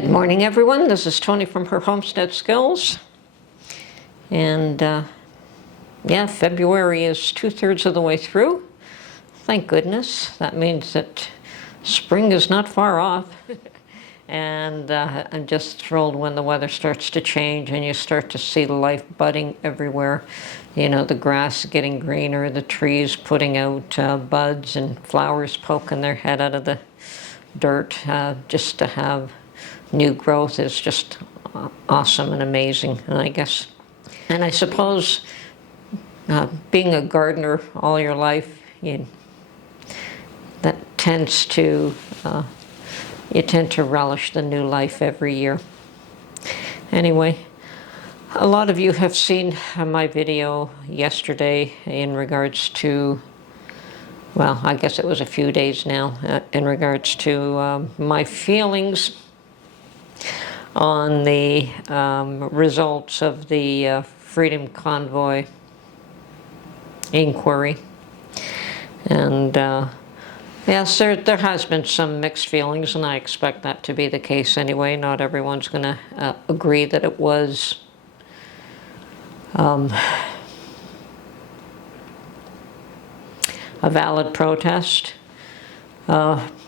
Good morning, everyone. This is Tony from her Homestead Skills. And yeah, February is 2/3 of the way through. Thank goodness. That means that spring is not far off. And I'm just thrilled when the weather starts to change and you start to see life budding everywhere. You know, the grass getting greener, the trees putting out buds and flowers poking their head out of the dirt. Just to have new growth is just awesome and amazing. And I suppose being a gardener all your life, that tends to you tend to relish the new life every year. Anyway, a lot of you have seen my video yesterday in regards to, well, I guess it was a few days now, in regards to my feelings on the results of the Freedom Convoy inquiry. And yes, there has been some mixed feelings, and I expect that to be the case anyway. Not everyone's going to agree that it was a valid protest.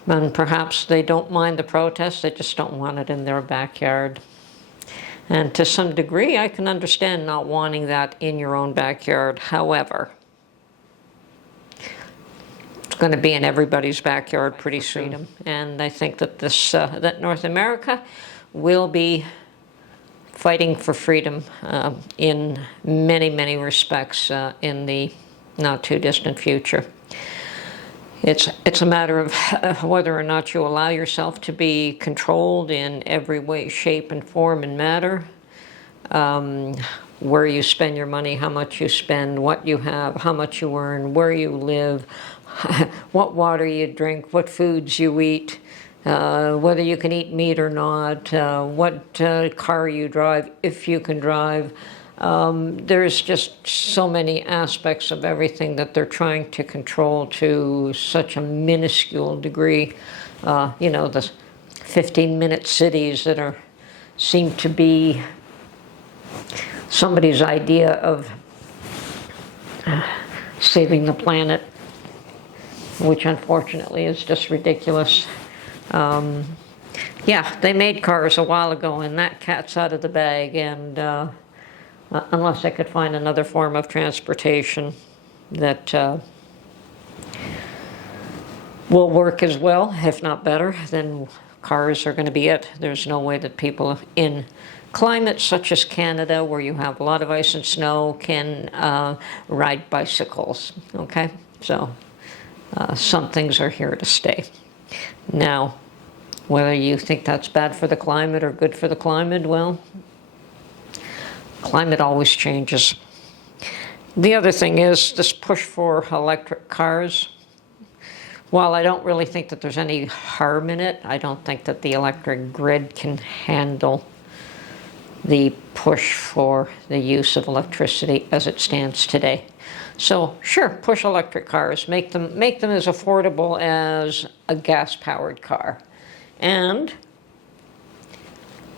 And perhaps they don't mind the protest, they just don't want it in their backyard. And to some degree, I can understand not wanting that in your own backyard. However, it's going to be in everybody's backyard pretty soon. And I think that that North America will be fighting for freedom in many, many respects in the not too distant future. It's a matter of whether or not you allow yourself to be controlled in every way, shape, and form and matter. Where you spend your money, how much you spend, what you have, how much you earn, where you live, what water you drink, what foods you eat, whether you can eat meat or not, what car you drive, if you can drive. There's just so many aspects of everything that they're trying to control to such a minuscule degree. You know, the 15-minute cities that seem to be somebody's idea of saving the planet, which unfortunately is just ridiculous. Yeah, they made cars a while ago, and that cat's out of the bag, and unless I could find another form of transportation that will work as well, if not better, then cars are going to be it. There's no way that people in climates such as Canada, where you have a lot of ice and snow, can ride bicycles, okay? So some things are here to stay. Now, whether you think that's bad for the climate or good for the climate, well, climate always changes. The other thing is this push for electric cars. While I don't really think that there's any harm in it, I don't think that the electric grid can handle the push for the use of electricity as it stands today. So sure, push electric cars, make them as affordable as a gas-powered car, and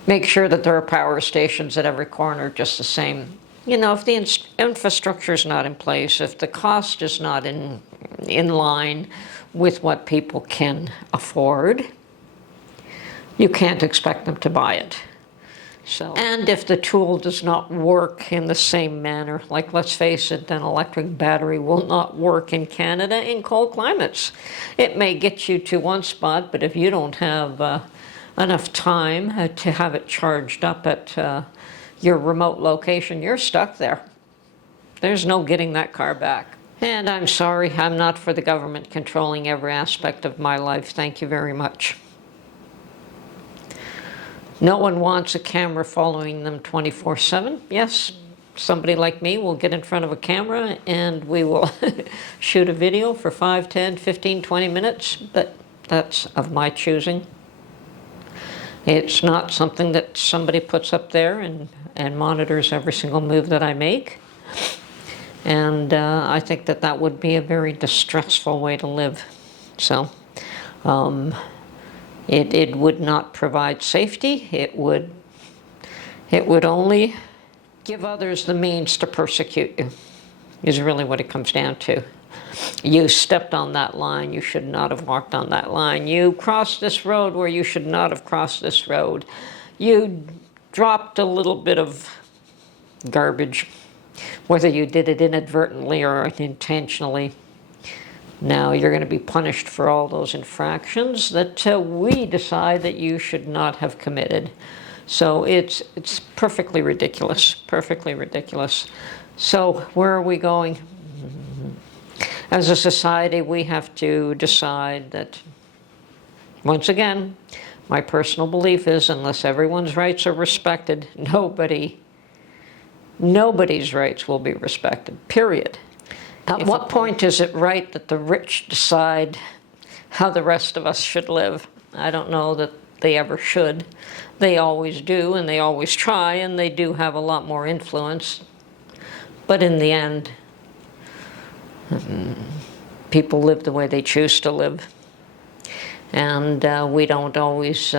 make sure that there are power stations at every corner just the same. You know, if the infrastructure is not in place, if the cost is not in line with what people can afford, you can't expect them to buy it. So, and if the tool does not work in the same manner, like, let's face it, an electric battery will not work in Canada in cold climates. It may get you to one spot, but if you don't have enough time to have it charged up at your remote location, you're stuck there. There's no getting that car back. And I'm sorry, I'm not for the government controlling every aspect of my life. Thank you very much. No one wants a camera following them 24/7. Yes, somebody like me will get in front of a camera and we will shoot a video for 5, 10, 15, 20 minutes, but that's of my choosing. It's not something that somebody puts up there and monitors every single move that I make. And I think that that would be a very distressful way to live. So It would not provide safety. It would only give others the means to persecute you, is really what it comes down to. You stepped on that line. You should not have walked on that line. You crossed this road where you should not have crossed this road. You dropped a little bit of garbage, whether you did it inadvertently or intentionally. Now you're going to be punished for all those infractions that we decide that you should not have committed. So it's perfectly ridiculous, perfectly ridiculous. So where are we going? As a society, we have to decide that, once again, my personal belief is unless everyone's rights are respected, nobody's rights will be respected, period. At what point is it right that the rich decide how the rest of us should live? I don't know that they ever should. They always do, and they always try, and they do have a lot more influence. But in the end, people live the way they choose to live. And we don't always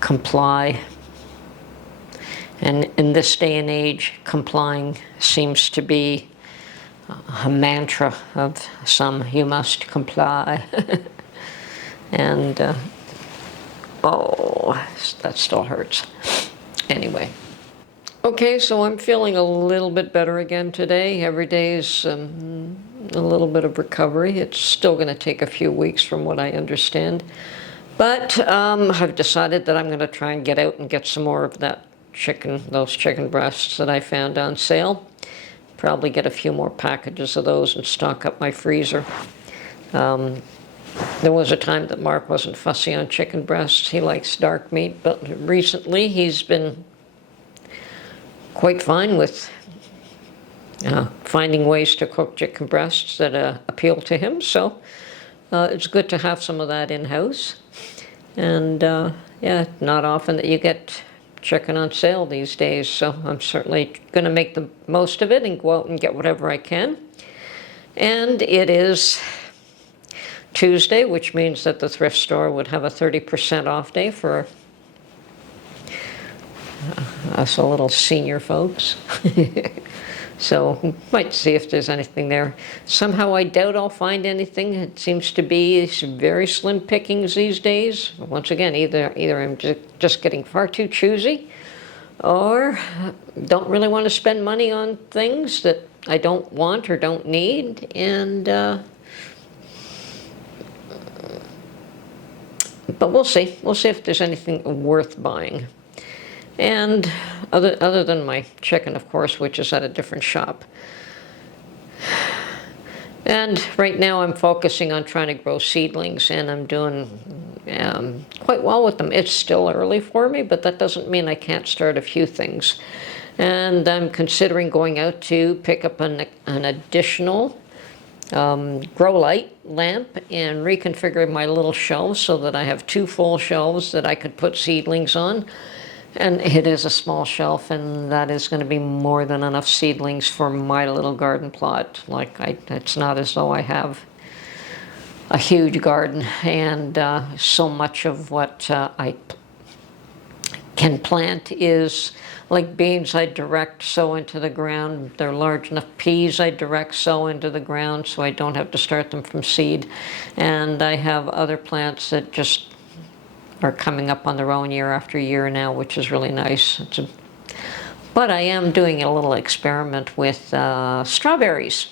comply. And in this day and age, complying seems to be a mantra of some. You must comply. And, oh, that still hurts. Anyway. Okay, so I'm feeling a little bit better again today. Every day is a little bit of recovery. It's still going to take a few weeks from what I understand. But I've decided that I'm going to try and get out and get some more of that those chicken breasts that I found on sale. Probably get a few more packages of those and stock up my freezer. There was a time that Mark wasn't fussy on chicken breasts. He likes dark meat, but recently he's been quite fine with finding ways to cook chicken breasts that appeal to him. So it's good to have some of that in-house. And yeah, not often that you get chicken on sale these days, so I'm certainly going to make the most of it and go out and get whatever I can. And it is Tuesday, which means that the thrift store would have a 30% off day for us little senior folks. So might see if there's anything there. Somehow I doubt I'll find anything. It seems to be very slim pickings these days. Once again, either I'm just getting far too choosy, or don't really want to spend money on things that I don't want or don't need. And but we'll see. We'll see if there's anything worth buying. And other than my chicken, of course, which is at a different shop. And right now I'm focusing on trying to grow seedlings, and I'm doing quite well with them. It's still early for me, but that doesn't mean I can't start a few things. And I'm considering going out to pick up an additional grow light lamp and reconfigure my little shelves so that I have 2 full shelves that I could put seedlings on. And it is a small shelf, and that is going to be more than enough seedlings for my little garden plot. It's not as though I have a huge garden, and so much of what I can plant is like beans I direct sow into the ground. They're large enough. Peas I direct sow into the ground, so I don't have to start them from seed. And I have other plants that just are coming up on their own year after year now, which is really nice. But I am doing a little experiment with strawberries,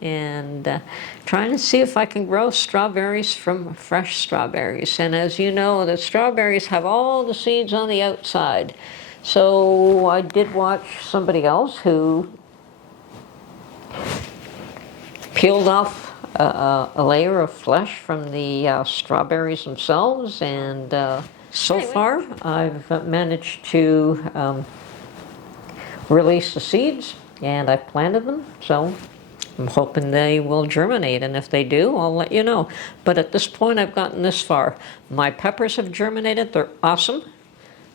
and trying to see if I can grow strawberries from fresh strawberries. And as you know, the strawberries have all the seeds on the outside. So I did watch somebody else who peeled off a layer of flesh from the strawberries themselves, and so far I've managed to release the seeds, and I've planted them, so I'm hoping they will germinate, and if they do, I'll let you know. But at this point, I've gotten this far. My peppers have germinated. They're awesome.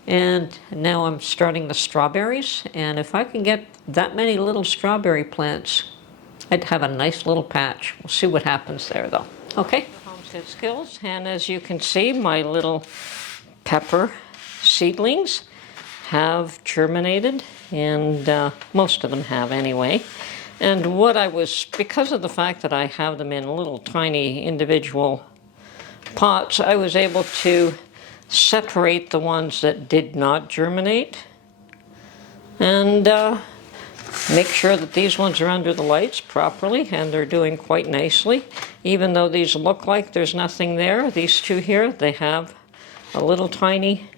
And now I'm starting the strawberries, and if I can get that many little strawberry plants, I'd have a nice little patch. We'll see what happens there, though. Okay? Homestead Skills, and as you can see, my little pepper seedlings have germinated, and most of them have anyway. And because of the fact that I have them in little tiny individual pots, I was able to separate the ones that did not germinate and make sure that these ones are under the lights properly, and they're doing quite nicely. Even though these look like there's nothing there, these two here, they have a little tiny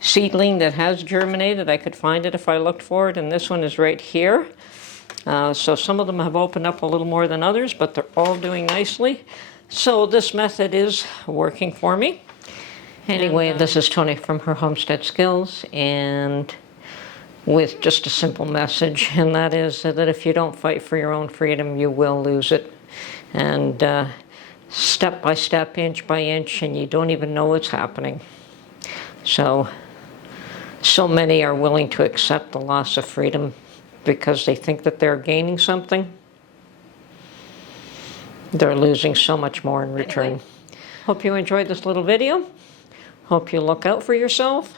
seedling that has germinated. I could find it if I looked for it, and this one is right here. So some of them have opened up a little more than others, but they're all doing nicely. So this method is working for me. Anyway, this is Tony from her Homestead Skills, and with just a simple message, and that is that if you don't fight for your own freedom, you will lose it. And step by step, inch by inch, and you don't even know what's happening. So many are willing to accept the loss of freedom because they think that they're gaining something. They're losing so much more in return. Anyway, hope you enjoyed this little video. Hope you look out for yourself.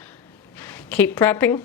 Keep prepping.